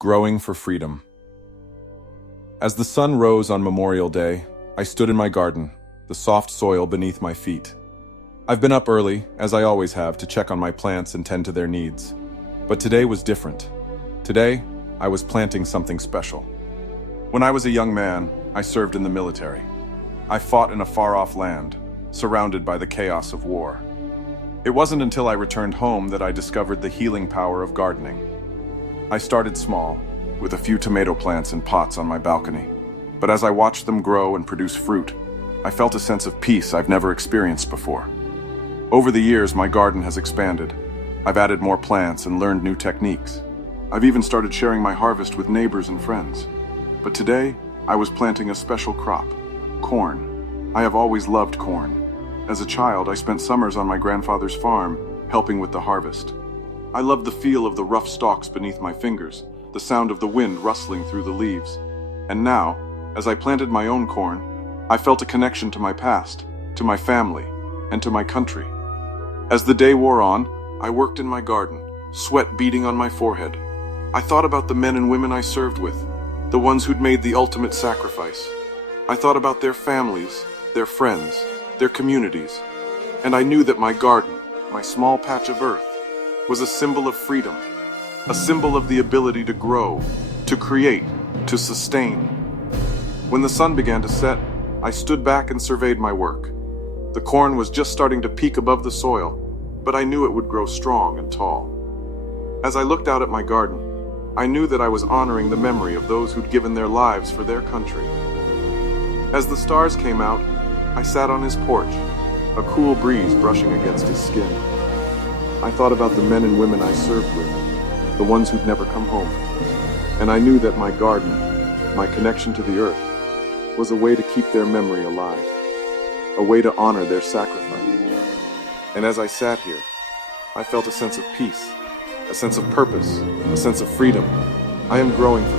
Growing for freedom. As the sun rose on Memorial Day, I stood in my garden, the soft soil beneath my feet. I've been up early, as I always have, to check on my plants and tend to their needs. But today was different. Today, I was planting something special. When I was a young man, I served in the military. I fought in a far-off land, surrounded by the chaos of war. It wasn't until I returned home that I discovered the healing power of gardening. I started small, with a few tomato plants in pots on my balcony. But as I watched them grow and produce fruit, I felt a sense of peace I've never experienced before. Over the years, my garden has expanded. I've added more plants and learned new techniques. I've even started sharing my harvest with neighbors and friends. But today, I was planting a special crop: corn. I have always loved corn. As a child, I spent summers on my grandfather's farm, helping with the harvest. I loved the feel of the rough stalks beneath my fingers, the sound of the wind rustling through the leaves. And now, as I planted my own corn, I felt a connection to my past, to my family, and to my country. As the day wore on, I worked in my garden, sweat beading on my forehead. I thought about the men and women I served with, the ones who'd made the ultimate sacrifice. I thought about their families, their friends, their communities, and I knew that my garden, my small patch of earth, was a symbol of freedom, a symbol of the ability to grow, to create, to sustain. When the sun began to set, I stood back and surveyed my work. The corn was just starting to peek above the soil, but I knew it would grow strong and tall. As I looked out at my garden, I knew that I was honoring the memory of those who'd given their lives for their country. As the stars came out, I sat on his porch, a cool breeze brushing against his skin. I thought about the men and women I served with, the ones who'd never come home. And I knew that my garden, my connection to the earth, was a way to keep their memory alive, a way to honor their sacrifice. And as I sat here, I felt a sense of peace, a sense of purpose, a sense of freedom. I am growing for